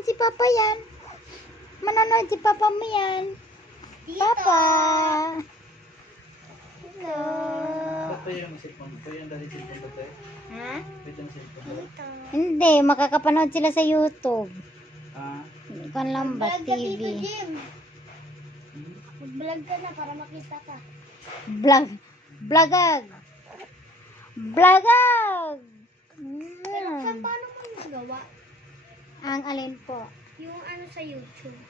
Manonood si Papa yan. Manonood si Papa mo yan. Papa. Hello. Ito yung cellphone. Ito yung dali cellphone ko. Ha? Ito yung cellphone. Hindi, makakapanood sila sa YouTube. Ah. Kan lang ba, TV? Mag-vlog ka na para makita ka. Vlog. Vlogag. Vlogag. Pero paano mo nagawa? Ang alin po? Yung ano sa YouTube.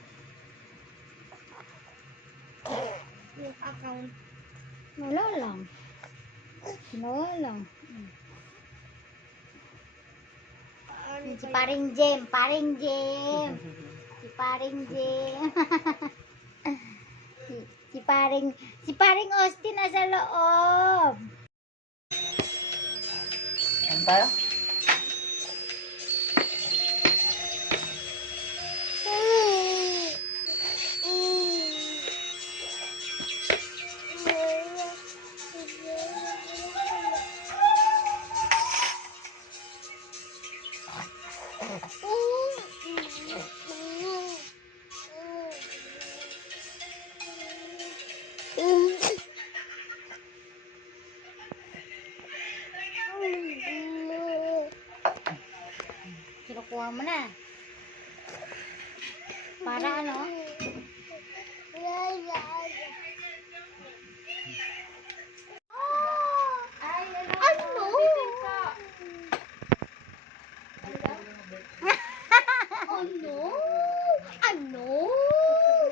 Yung account. Wala lang. Wala lang. Ano Si ba Paring Jem. Paring Jem. Si Paring Jem. si Paring Austin nasa loob. Ano tayo? Kinukuha mo na. Para ano? Ano? Ano? Ano?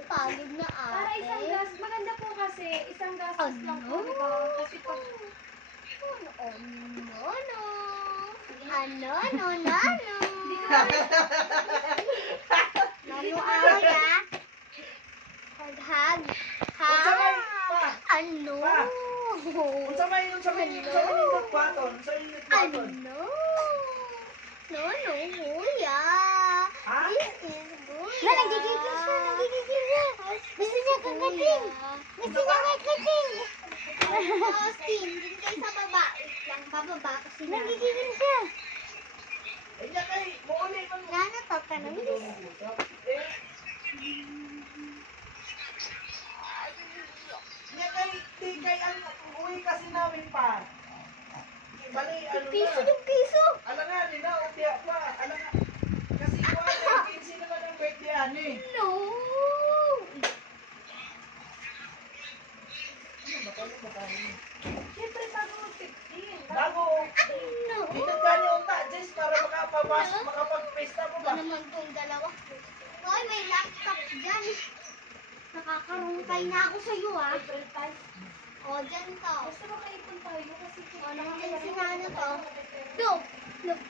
Pagod na Para ate. isang gas, maganda po kasi isang gastos lang po, di ba? Kasi pag Ano? Namuaway ka? Hag-hag. Ha? Ano? Unsa may yung nagpaton? Unsa yung nagpaton? Ano? No, kuya. Ha? This is kuya. Na, nagigigil siya. Nagigigil siya. Gusto niya kagating. Gusto niya kagating. Austin, din kayo sa baba. Wait lang, bababa kasi na. Nagigigil siya. Ay, niya kay, muuli man. Nana, tatanong. Niya kay, di kay, ang uwi kasi namin pa. Bali, ano Piso na. yung piso. Alam nga, di na, upya pa. Alam nga. Kasi kuha na, 15 naman ang birthday, ano eh. No. syempre bago mag-15. Bago, Ano? dito ka niyo unta, Jess, para makapag-pesta mo ba? Ano naman tong dalawa? Hoy, may laptop dyan. Nakakarungkay na ako sa'yo, ah. O, dyan to. Basta makaipon tayo kasi kung O, nandiyan si Nano to. Look. Look.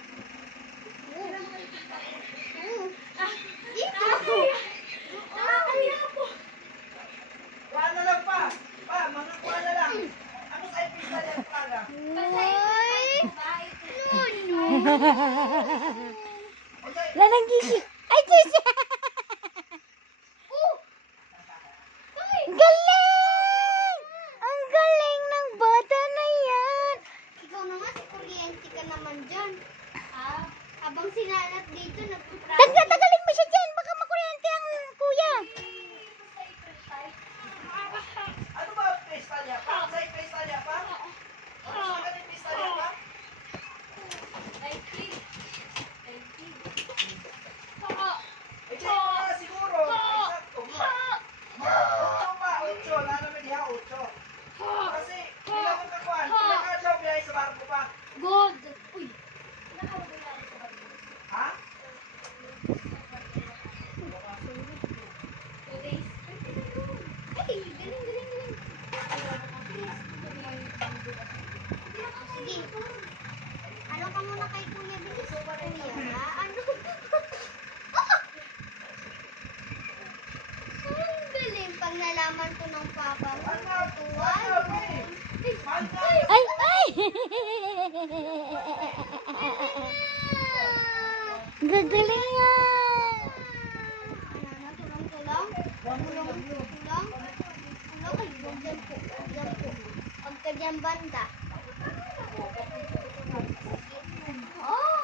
Dito. nakakaya po. Kuha na lang pa. Pa, mga kuha na lang. Ano sa pista yan, para? Uy. No. Okay. Lanang gigi. Ay, Diyos! Galing! Ang galing ng bata na yan. Ikaw naman, si kuryente ka naman dyan. Abang sinalat dito, nagpupractice. Tagalin mo siya dyan. Baka makuryente ang kuya. Ano ba ang pista niya? Pa, sa pista niya pa? Ano sa galing pista niya pa? Eh, di ba siguro? Eksakto mo. Ocho pa, ocho. Wala naman diha, ocho. Kasi, ilang ang kakuan. Pinaka-job niya sa barko pa. Good. Uy. Ha? Ay, galing. Sige. Ano ka muna kay Kuya Bilis? Kuya, ano? Ang galing. Pag nalaman ko ng papa mo, tuwa. Ay, ay! Gagaling nga. Tulang. Ay, dyan po. Pagka dyan banda. Oh!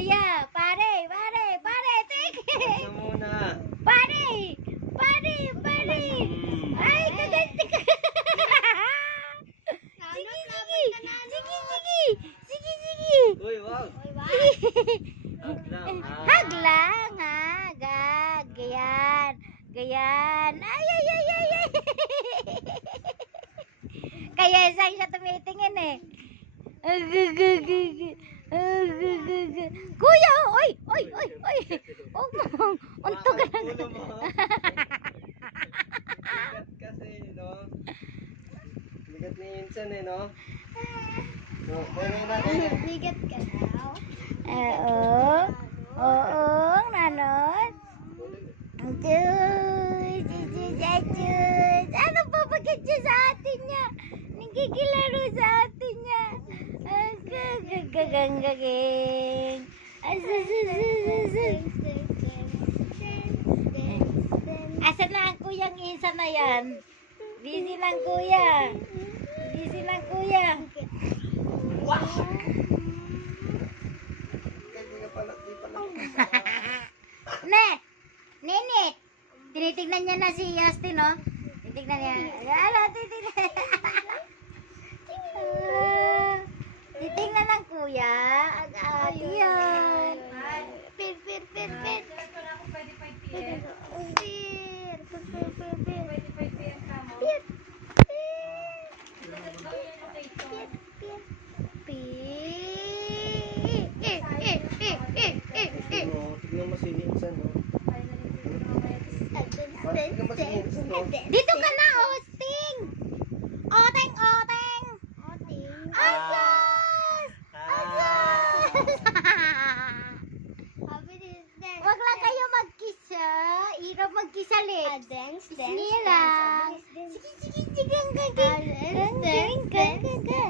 kuya. Pare. Take. Ano muna? Pare. Ay, kaganti ka. Sige. Uy, wag. Uy, ba? Wag lang. Hag lang, ha. Gayan. Ay. Kaya saan siya tumitingin eh. Kuya, oy. Huwag mo. Untog ka Bakit lang. ulo mo? Bigat kasi, no? Bigat ni Insan eh, no? No, kaya natin. Bigat ka daw. Oo, nanot. Ano pa bakit siya sa atin niya? Nagkikilaro sa atin niya. Gagagagaging. Asan na ang kuyang isa na yan? Busy lang kuya. Hindi ka pala, di pala. Nenit. Tinitignan niya na si Justin, no? Titignan niya. Titignan ng kuya. Ag-ati yan. Pir. Diretso na ako pwede 5 p.m. Pwede 5 p.m. ka mo. Dapat gawin yung location. Tignan mo si Insan, no? Tignan mo si Insan, no? Dito ka na, Osting! Oteng! Asus! Wag lang kayo magkisa. Hirap magkisa lit. Bismillah. Sige. Gang.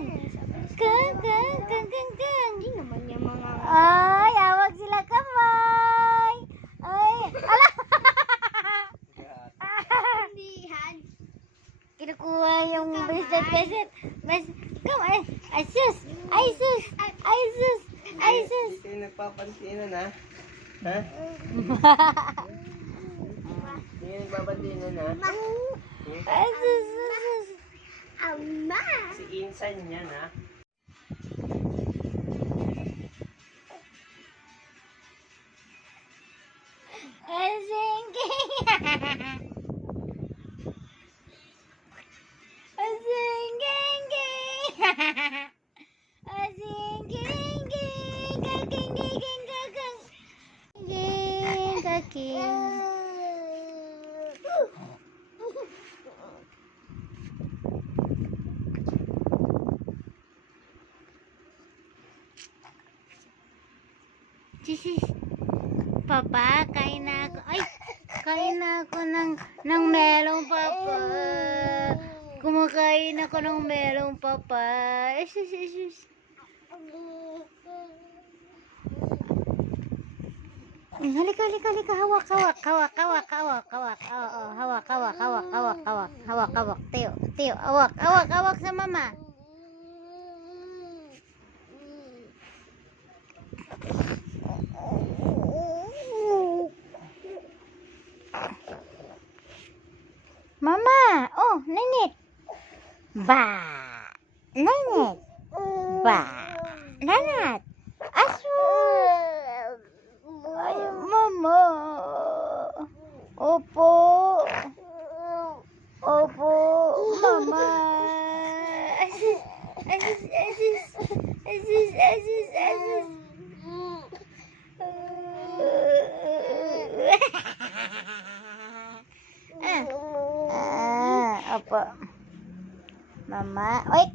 Ay, awag sila kamay. Ay, ala. Kinukuha yung bracelet. Come, Asus. Dito yung nagpapansinan, ha? Ha? Dito yung nagpapansinan, ha? Asus. Ama! Si Insan yan, ha? Sis, Papa, kain na ako. Ay, kain na ako ng melong, Papa. Kumakain ako ng melong, Papa. Sis. Halika. Hawak. Teo. Hawak sa mama. Mama, Nenit. Nanat. Asu. Ay, Mama. Opo, Mama. Asus. Opo. Mama, oik.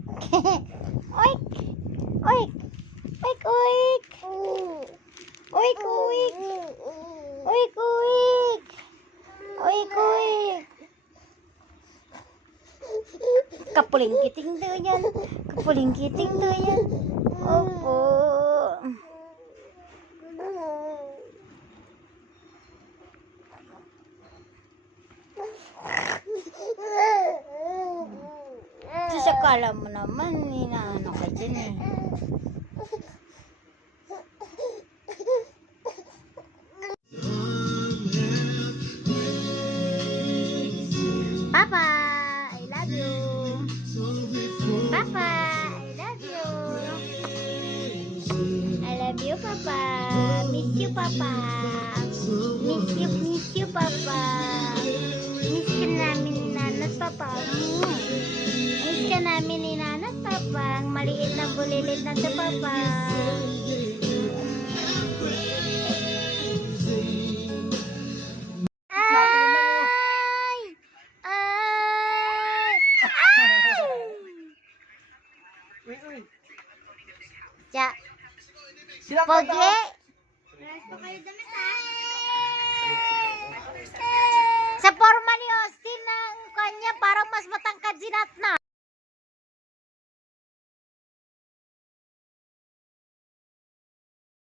Kapuling kiting to yan. Opo. Akala mo naman, inaano ka dyan eh. Papa, I love you. Papa, I love you. I love you, Papa. Miss you, Papa. Miss you, Papa. Miss ka namin ni Nanat, Papa. Miss ka namin ni Nanat, Papa. Ang maliit na bulilit na to, Papa. Ay! Ay! Ay! Uy, uy. Ja, Silang Pogi! Parehas pa kayo damit, ha? Sa forma ni Austin ng kanya, parang mas matangkad si Natna.